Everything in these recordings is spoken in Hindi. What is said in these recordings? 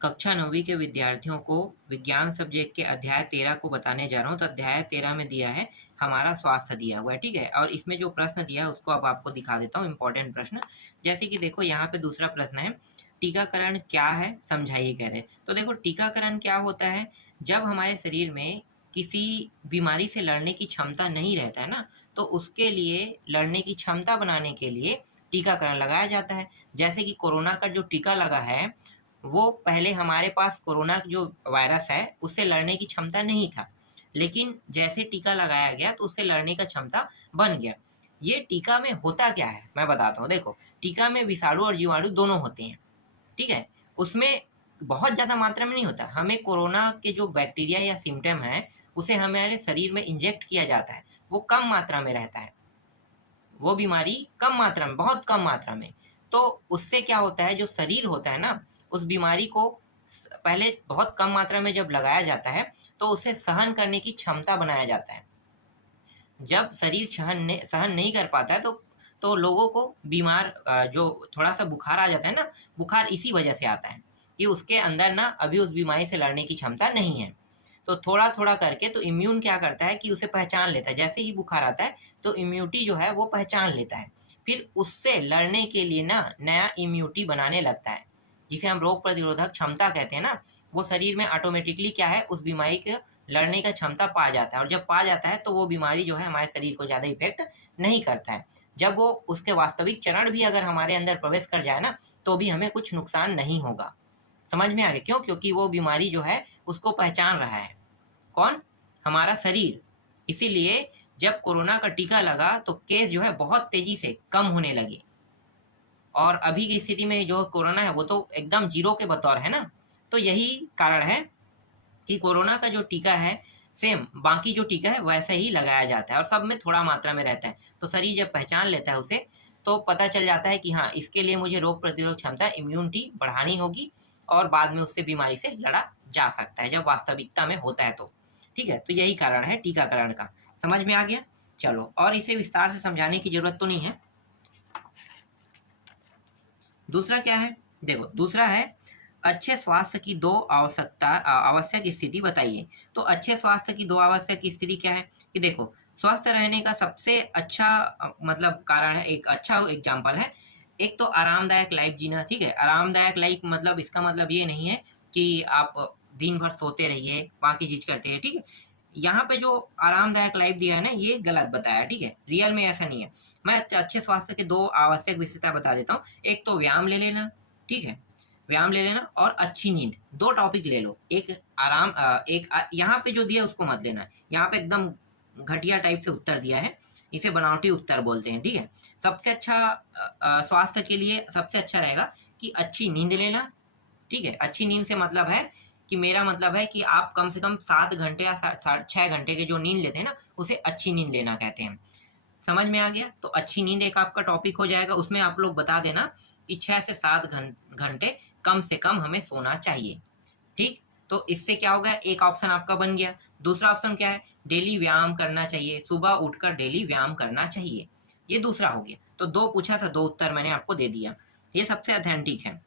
कक्षा 9वीं के विद्यार्थियों को विज्ञान सब्जेक्ट के अध्याय 13 को बताने जा रहा हूँ। तो अध्याय 13 में दिया है हमारा स्वास्थ्य दिया हुआ है, ठीक है। और इसमें जो प्रश्न दिया है उसको अब आपको दिखा देता हूँ, इंपॉर्टेंट प्रश्न। जैसे कि देखो यहाँ पे दूसरा प्रश्न है, टीकाकरण क्या है समझाइए कह रहे। तो देखो टीकाकरण क्या होता है, जब हमारे शरीर में किसी बीमारी से लड़ने की क्षमता नहीं रहता है ना, तो उसके लिए लड़ने की क्षमता बनाने के लिए टीकाकरण लगाया जाता है। जैसे कि कोरोना का जो टीका लगा है, वो पहले हमारे पास कोरोना जो वायरस है उससे लड़ने की क्षमता नहीं था, लेकिन जैसे टीका लगाया गया तो उससे लड़ने का क्षमता बन गया। ये टीका में होता क्या है मैं बताता हूँ। देखो टीका में विषाणु और जीवाणु दोनों होते हैं, ठीक है। उसमें बहुत ज़्यादा मात्रा में नहीं होता। हमें कोरोना के जो बैक्टीरिया या सिम्टम है उसे हमारे शरीर में इंजेक्ट किया जाता है, वो कम मात्रा में रहता है, वो बीमारी कम मात्रा में, बहुत कम मात्रा में। तो उससे क्या होता है, जो शरीर होता है ना, उस बीमारी को पहले बहुत कम मात्रा में जब लगाया जाता है तो उसे सहन करने की क्षमता बनाया जाता है। जब शरीर सहन नहीं कर पाता है तो लोगों को बीमार जो थोड़ा सा बुखार आ जाता है ना, बुखार इसी वजह से आता है कि उसके अंदर ना अभी उस बीमारी से लड़ने की क्षमता नहीं है। तो थोड़ा थोड़ा करके तो इम्यून क्या करता है कि उसे पहचान लेता है। जैसे ही बुखार आता है तो इम्यूनिटी जो है वो पहचान लेता है, फिर उससे लड़ने के लिए ना नया इम्यूनिटी बनाने लगता है, जिसे हम रोग प्रतिरोधक क्षमता कहते हैं ना। वो शरीर में ऑटोमेटिकली क्या है, उस बीमारी के लड़ने का क्षमता पा जाता है, और जब पा जाता है तो वो बीमारी जो है हमारे शरीर को ज़्यादा इफेक्ट नहीं करता है। जब वो उसके वास्तविक चरण भी अगर हमारे अंदर प्रवेश कर जाए ना, तो भी हमें कुछ नुकसान नहीं होगा। समझ में आ गया क्यों? क्योंकि वो बीमारी जो है उसको पहचान रहा है। कौन? हमारा शरीर। इसीलिए जब कोरोना का टीका लगा तो केस जो है बहुत तेजी से कम होने लगे, और अभी की स्थिति में जो कोरोना है वो तो एकदम जीरो के बतौर है ना। तो यही कारण है कि कोरोना का जो टीका है सेम बाकी जो टीका है वैसे ही लगाया जाता है, और सब में थोड़ा मात्रा में रहता है। तो शरीर जब पहचान लेता है उसे, तो पता चल जाता है कि हाँ, इसके लिए मुझे रोग प्रतिरोधक क्षमता, इम्यूनिटी बढ़ानी होगी, और बाद में उससे बीमारी से लड़ा जा सकता है जब वास्तविकता में होता है तो। ठीक है, तो यही कारण है टीकाकरण का। समझ में आ गया? चलो, और इसे विस्तार से समझाने की जरूरत तो नहीं है। दूसरा क्या है? देखो दूसरा है, अच्छे स्वास्थ्य की दो आवश्यक स्थिति बताइए। तो अच्छे स्वास्थ्य की दो आवश्यक स्थिति क्या है कि देखो, स्वस्थ रहने का सबसे अच्छा मतलब कारण है, एक अच्छा एग्जाम्पल है, एक तो आरामदायक लाइफ जीना। ठीक है, आरामदायक लाइफ मतलब इसका मतलब ये नहीं है कि आप दिन भर सोते रहिए बाकी चीज करते रहिए। ठीक है, यहाँ पे जो आरामदायक लाइफ दिया है ना, ये गलत बताया है। ठीक है, रियल में ऐसा नहीं है। मैं अच्छे स्वास्थ्य के दो आवश्यक विशेषता बता देता हूँ। एक तो व्यायाम ले लेना, ठीक है, व्यायाम ले लेना, और अच्छी नींद। दो टॉपिक ले लो, एक यहाँ पे जो दिया उसको मत लेना। यहाँ पे एकदम घटिया टाइप से उत्तर दिया है, इसे बनावटी उत्तर बोलते हैं। ठीक है, सबसे अच्छा स्वास्थ्य के लिए सबसे अच्छा रहेगा कि अच्छी नींद लेना। ठीक है, अच्छी नींद से मतलब है कि मेरा मतलब है कि आप कम से कम 7 घंटे या 6 घंटे के जो नींद लेते हैं ना, उसे अच्छी नींद लेना कहते हैं। समझ में आ गया? तो अच्छी नींद एक आपका टॉपिक हो जाएगा। उसमें आप लोग बता देना कि 6 से 7 घंटे कम से कम हमें सोना चाहिए। ठीक, तो इससे क्या होगा, एक ऑप्शन आपका बन गया। दूसरा ऑप्शन क्या है? डेली व्यायाम करना चाहिए, सुबह उठकर डेली व्यायाम करना चाहिए। ये दूसरा हो गया। तो दो पूछा था, दो उत्तर मैंने आपको दे दिया, ये सबसे अथेंटिक है।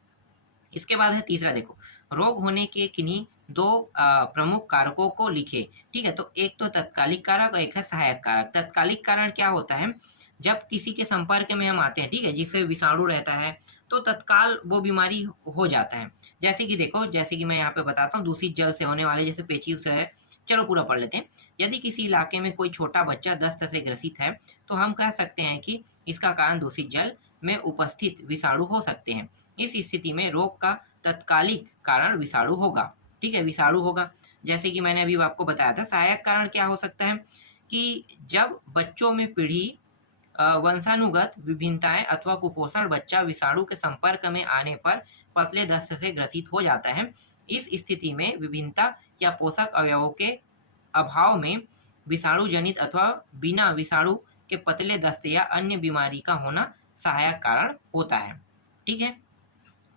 इसके बाद है तीसरा, देखो, रोग होने के किन्हीं दो प्रमुख कारकों को लिखे। ठीक है, तो एक तो तत्कालिक कारक और एक है सहायक कारक। तत्कालिक कारण क्या होता है? जब किसी के संपर्क में हम आते हैं, ठीक है, जिससे विषाणु रहता है, तो तत्काल वो बीमारी हो जाता है। जैसे कि देखो, जैसे कि मैं यहाँ पे बताता हूँ, दूषित जल से होने वाले, जैसे पेचिश है। चलो पूरा पढ़ लेते हैं। यदि किसी इलाके में कोई छोटा बच्चा दस्त से ग्रसित है, तो हम कह सकते हैं कि इसका कारण दूषित जल में उपस्थित विषाणु हो सकते हैं। इस स्थिति में रोग का तत्कालिक कारण विषाणु होगा। ठीक है, विषाणु होगा। जैसे कि मैंने अभी आपको बताया था। सहायक कारण क्या हो सकता है कि जब बच्चों में पीढ़ी वंशानुगत विभिन्नताएं अथवा कुपोषण, बच्चा विषाणु के संपर्क में आने पर पतले दस्त से ग्रसित हो जाता है। इस स्थिति में विभिन्नता या पोषक अवयवों के अभाव में विषाणु जनित अथवा बिना विषाणु के पतले दस्त या अन्य बीमारी का होना सहायक कारण होता है। ठीक है,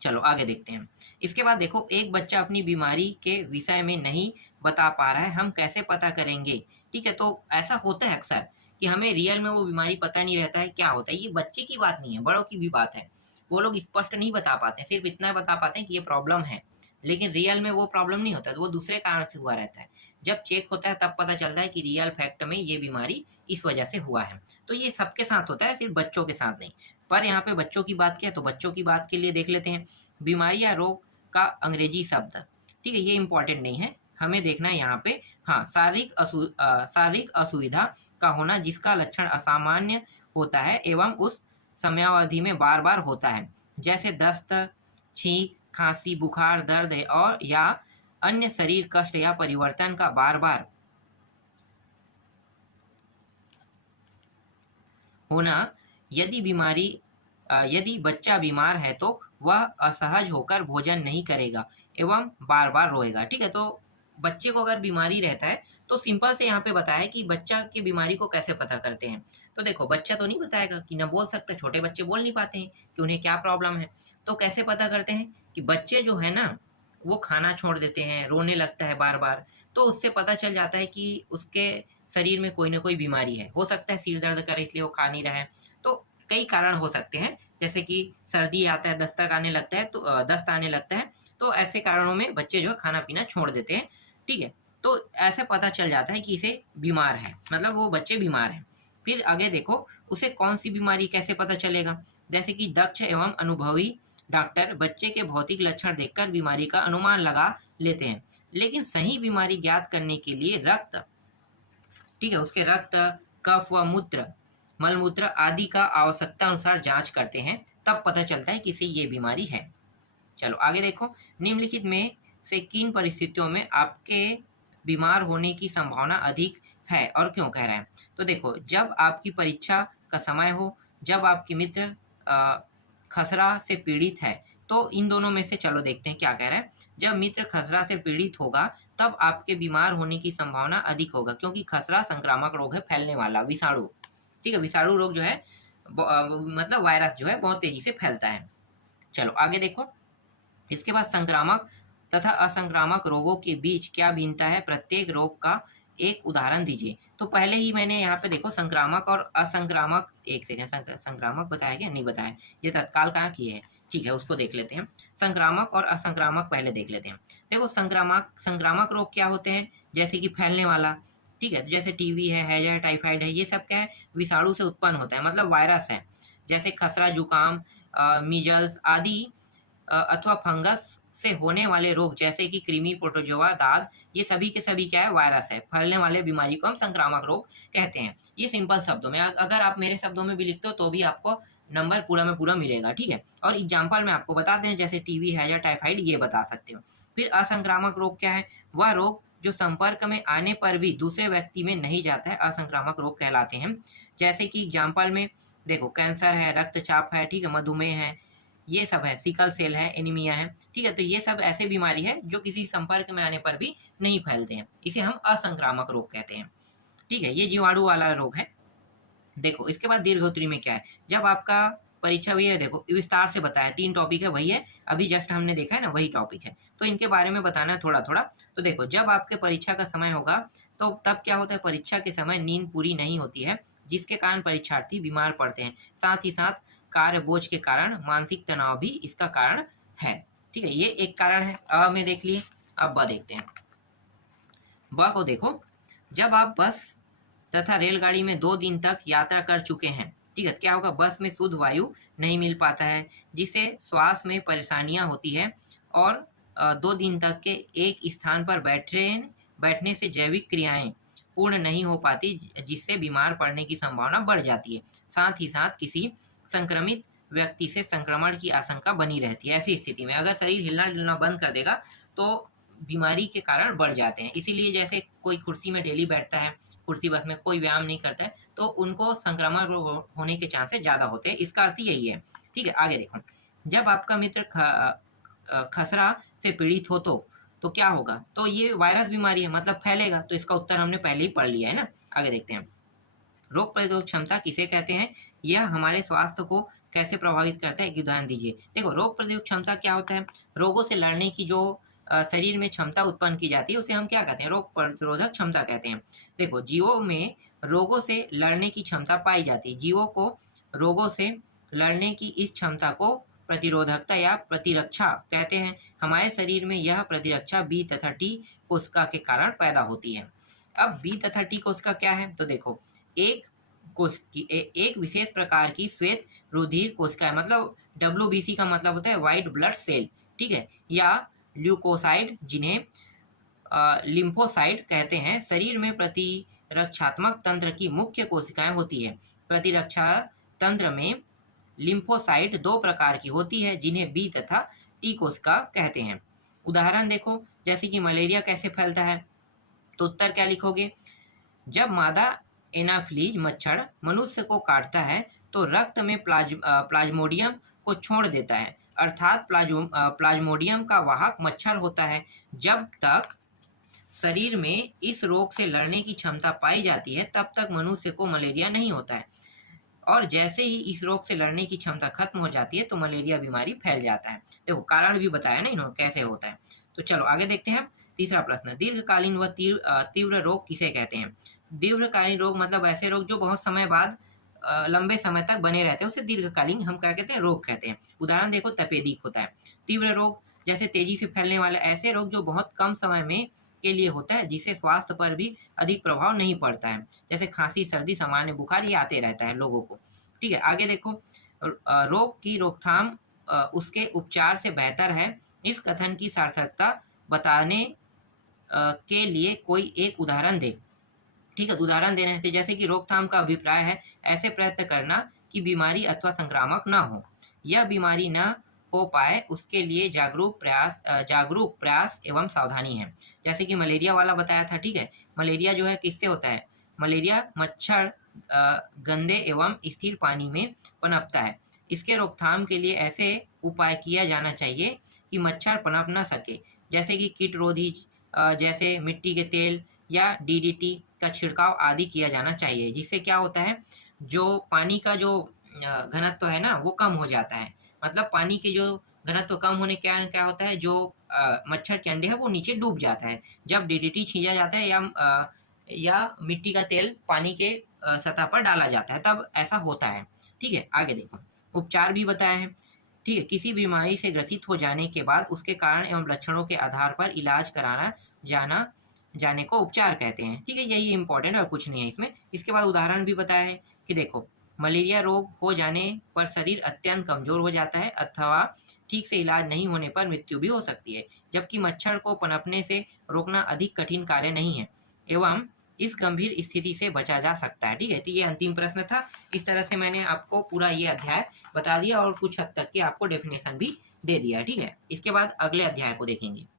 चलो आगे देखते हैं। इसके बाद देखो, एक बच्चा अपनी बीमारी के विषय में नहीं बता पा रहा है, हम कैसे पता करेंगे? ठीक है, तो ऐसा होता है अक्सर कि हमें रियल में वो बीमारी पता नहीं रहता है क्या होता है। ये बच्चे की बात नहीं है, बड़ों की भी बात है। वो लोग स्पष्ट नहीं बता पाते, सिर्फ इतना बता पाते हैं कि ये प्रॉब्लम है। लेकिन रियल में वो प्रॉब्लम नहीं होता, तो वो दूसरे कारण से हुआ रहता है। जब चेक होता है तब पता चलता है कि रियल फैक्ट में ये बीमारी इस वजह से हुआ है। तो ये सबके साथ होता है, सिर्फ बच्चों के साथ नहीं। पर यहाँ पे बच्चों की बात किया तो बच्चों की बात के लिए देख लेते हैं, बीमारी या रोग का अंग्रेजी शब्द। ठीक है, ये इंपॉर्टेंट नहीं है, हमें देखना है यहाँ पे। हाँ, शारीरिक असुविधा का होना जिसका लक्षण असामान्य होता है एवं उस समयावधि में बार बार होता है, जैसे दस्त, छींक, खांसी, बुखार, दर्द और या अन्य शरीर कष्ट या परिवर्तन का बार बार होना। यदि बच्चा बीमार है तो वह असहज होकर भोजन नहीं करेगा एवं बार बार रोएगा। ठीक है, तो बच्चे को अगर बीमारी रहता है तो सिंपल से यहाँ पे बताया कि बच्चा की बीमारी को कैसे पता करते हैं। तो देखो, बच्चा तो नहीं बताएगा कि न बोल सकता, छोटे बच्चे बोल नहीं पाते हैं कि उन्हें क्या प्रॉब्लम है। तो कैसे पता करते हैं कि बच्चे जो है ना वो खाना छोड़ देते हैं, रोने लगता है बार बार, तो उससे पता चल जाता है कि उसके शरीर में कोई ना कोई बीमारी है। हो सकता है सिर दर्द करे इसलिए वो खा नहीं रहा है, तो कई कारण हो सकते हैं, जैसे कि सर्दी आता है, दस्त आने लगता है, तो ऐसे कारणों में बच्चे जो है खाना पीना छोड़ देते हैं। ठीक है, तो ऐसे पता चल जाता है कि इसे बीमार है, मतलब वो बच्चे बीमार हैं। फिर आगे देखो, उसे कौन सी बीमारी कैसे पता चलेगा, जैसे कि दक्ष एवं अनुभवी डॉक्टर बच्चे के भौतिक लक्षण देखकर बीमारी का अनुमान लगा लेते हैं, लेकिन सही बीमारी ज्ञात करने के लिए ठीक है, उसके रक्त, कफ व मलमूत्र आदि का आवश्यकता अनुसार जांच करते हैं, तब पता चलता है कि इसे ये बीमारी है। चलो आगे देखो, निम्नलिखित में से किन परिस्थितियों में आपके बीमार होने की संभावना अधिक है और क्यों, कह रहे हैं। तो देखो, जब आपकी परीक्षा का समय हो, जब आपके मित्र खसरा से पीड़ित है, तो इन दोनों में से चलो देखते हैं क्या कह रहा है। जब मित्र खसरा से पीड़ित होगा तब आपके बीमार होने की संभावना अधिक होगा, क्योंकि खसरा संक्रामक रोग है, फैलने वाला विषाणु। ठीक है, विषाणु रोग जो है मतलब वायरस जो है बहुत तेजी से फैलता है। चलो आगे देखो, इसके बाद संक्रामक तथा असंक्रामक रोगों के बीच क्या भिन्नता है, प्रत्येक रोग का एक उदाहरण दीजिए। तो पहले ही मैंने यहाँ पे देखो संक्रामक और असंक्रामक, एक सेकेंड, संक्रामक बताया क्या, नहीं बताया, ये तत्काल कहाँ किए हैं। ठीक है, उसको देख लेते हैं। संक्रामक और असंक्रामक पहले देख लेते हैं। देखो, संक्रामक रोग क्या होते हैं, जैसे कि फैलने वाला। ठीक है, जैसे टीबी है, हैजा है, टाइफाइड है, ये सब क्या है, विषाणु से उत्पन्न होता है, मतलब वायरस है। जैसे खसरा, जुकाम, मीजल्स आदि अथवा फंगस से होने वाले रोग जैसे कि कृमि, प्रोटोजोआ, दाद, ये सभी के सभी क्या है, वायरस है। फैलने वाले बीमारी को हम संक्रामक रोग कहते हैं। ये सिंपल शब्दों में, अगर आप मेरे शब्दों में भी लिखते हो तो भी आपको नंबर पूरा में पूरा मिलेगा। ठीक है, और एग्जाम्पल में आपको बताते हैं, जैसे टीबी, हैजा, टाइफाइड, ये बता सकते हो। फिर असंक्रामक रोग क्या है, वह रोग जो संपर्क में आने पर भी दूसरे व्यक्ति में नहीं जाता है, असंक्रामक रोग कहलाते हैं। जैसे कि एग्जाम्पल में देखो, कैंसर है, रक्तचाप है, ठीक है, मधुमेह है, ये सब है, सिकल सेल है, एनीमिया है। ठीक है, तो ये सब ऐसे बीमारी है जो किसी संपर्क में आने पर भी नहीं फैलते हैं, इसे हम असंक्रामक रोग कहते हैं। ठीक है, ये जीवाणु वाला रोग है। देखो, इसके बाद दीर्घोत्तरी में क्या है, जब आपका परीक्षा भी है, देखो विस्तार से बताया, 3 टॉपिक है, वही है अभी जस्ट हमने देखा है ना, वही टॉपिक है, तो इनके बारे में बताना है थोड़ा थोड़ा। तो देखो, जब आपके परीक्षा का समय होगा तो तब क्या होता है, परीक्षा के समय नींद पूरी नहीं होती है, जिसके कारण परीक्षार्थी बीमार पड़ते हैं। साथ ही साथ कार्य बोझ के कारण मानसिक तनाव भी इसका कारण है। ठीक है, ये एक कारण है। अब हमें देख लिए, अब ब देखते हैं। ब को देखो, जब आप बस तथा रेलगाड़ी में 2 दिन तक यात्रा कर चुके हैं, ठीक है, क्या होगा, बस में शुद्ध वायु नहीं मिल पाता है, जिससे श्वास में परेशानियां होती है, और 2 दिन तक के एक स्थान पर बैठने से जैविक क्रियाएं पूर्ण नहीं हो पाती, जिससे बीमार पड़ने की संभावना बढ़ जाती है। साथ ही साथ किसी संक्रमित व्यक्ति से संक्रमण की आशंका बनी रहती है। ऐसी स्थिति में अगर शरीर हिलना डुलना बंद कर देगा तो बीमारी के कारण बढ़ जाते हैं। इसीलिए जैसे कोई कुर्सी में डेली बैठता है, कुर्सी बस में कोई व्यायाम नहीं करता है, तो उनको संक्रमण रोग होने के चांसेस ज़्यादा होते हैं। इसका अर्थ यही है। ठीक है, आगे देखो, जब आपका मित्र खसरा से पीड़ित हो तो क्या होगा, तो ये वायरस बीमारी है, मतलब फैलेगा, तो इसका उत्तर हमने पहले ही पढ़ लिया है ना। आगे देखते हैं, रोग प्रतिरोधक क्षमता किसे कहते हैं, यह हमारे स्वास्थ्य को कैसे प्रभावित करता है, एक उदाहरण दीजिए। देखो, रोग प्रतिरोधक क्षमता क्या होता है, रोगों से लड़ने की जो शरीर में क्षमता उत्पन्न की जाती है उसे हम क्या कहते हैं, रोग प्रतिरोधक क्षमता कहते हैं। देखो, जीवों में रोगों से लड़ने की क्षमता पाई जाती है। जीवों को रोगों से लड़ने की इस क्षमता को प्रतिरोधकता या प्रतिरक्षा कहते हैं। हमारे शरीर में यह प्रतिरक्षा बी तथा टी कोशिका के कारण पैदा होती है। अब बी तथा टी कोशिका क्या है, तो देखो एक विशेष प्रकार की श्वेत रुधिर कोशिका है, मतलब WBC का मतलब होता है व्हाइट ब्लड सेल, ठीक है, या ल्यूकोसाइड जिन्हें लिम्फोसाइट कहते हैं, शरीर में प्रतिरक्षात्मक तंत्र की मुख्य कोशिकाएं होती है। प्रतिरक्षा तंत्र में लिम्फोसाइट दो प्रकार की होती है जिन्हें बी तथा टी कोशिका कहते हैं। उदाहरण देखो, जैसे कि मलेरिया कैसे फैलता है, तो उत्तर क्या लिखोगे, जब मादा एनाफिलीज मच्छर मनुष्य को काटता है तो रक्त में प्लाज्मोडियम को छोड़ देता है, अर्थात प्लाज्मोडियम का वाहक मच्छर होता है। जब तक शरीर में इस रोग से लड़ने की क्षमता पाई जाती है तब तक मनुष्य को मलेरिया नहीं होता है, और जैसे ही इस रोग से लड़ने की क्षमता खत्म हो जाती है तो मलेरिया बीमारी फैल जाता है। देखो कारण भी बताया ना इन्होंने कैसे होता है। तो चलो आगे देखते हैं। तीसरा प्रश्न, दीर्घकालीन व तीव्र रोग किसे कहते हैं? दीर्घकालीन रोग मतलब ऐसे रोग जो बहुत समय बाद लंबे समय तक बने रहते हैं, उसे दीर्घकालीन हम क्या कहते हैं, रोग कहते हैं। उदाहरण देखो, तपेदिक होता है। तीव्र रोग जैसे तेजी से फैलने वाले ऐसे रोग जो बहुत कम समय में के लिए होता है, जिससे स्वास्थ्य पर भी अधिक प्रभाव नहीं पड़ता है, जैसे खांसी, सर्दी, सामान्य बुखार, ये आते रहता है लोगों को, ठीक है। आगे देखो, रोग की रोकथाम उसके उपचार से बेहतर है, इस कथन की सार्थकता बताने के लिए कोई एक उदाहरण दे, ठीक है। उदाहरण देने से, जैसे कि रोकथाम का अभिप्राय है ऐसे प्रयत्न करना कि बीमारी अथवा संक्रामक न हो, यह बीमारी न हो पाए उसके लिए जागरूक प्रयास एवं सावधानी है। जैसे कि मलेरिया वाला बताया था, ठीक है। मलेरिया जो है किससे होता है? मलेरिया मच्छर गंदे एवं स्थिर पानी में पनपता है। इसके रोकथाम के लिए ऐसे उपाय किया जाना चाहिए कि मच्छर पनप न सके, जैसे कि कीटरोधी जैसे मिट्टी के तेल या DDT का छिड़काव आदि किया जाना चाहिए, जिससे क्या होता है, जो पानी का जो घनत्व है ना वो कम हो जाता है। मतलब पानी के जो घनत्व कम होने के कारण क्या होता है, जो मच्छर के अंडे है वो नीचे डूब जाता है। जब DDT छींचा जाता है या मिट्टी का तेल पानी के सतह पर डाला जाता है तब ऐसा होता है, ठीक है। आगे देखो, उपचार भी बताया है, ठीक है। किसी बीमारी से ग्रसित हो जाने के बाद उसके कारण एवं लक्षणों के आधार पर इलाज कराना जाने को उपचार कहते हैं, ठीक है। यही इंपॉर्टेंट और कुछ नहीं है इसमें। इसके बाद उदाहरण भी बताया है कि देखो, मलेरिया रोग हो जाने पर शरीर अत्यंत कमजोर हो जाता है अथवा ठीक से इलाज नहीं होने पर मृत्यु भी हो सकती है, जबकि मच्छर को पनपने से रोकना अधिक कठिन कार्य नहीं है एवं इस गंभीर स्थिति से बचा जा सकता है, ठीक है। तो ये अंतिम प्रश्न था। इस तरह से मैंने आपको पूरा ये अध्याय बता दिया और कुछ हद तक के आपको डेफिनेशन भी दे दिया, ठीक है। इसके बाद अगले अध्याय को देखेंगे।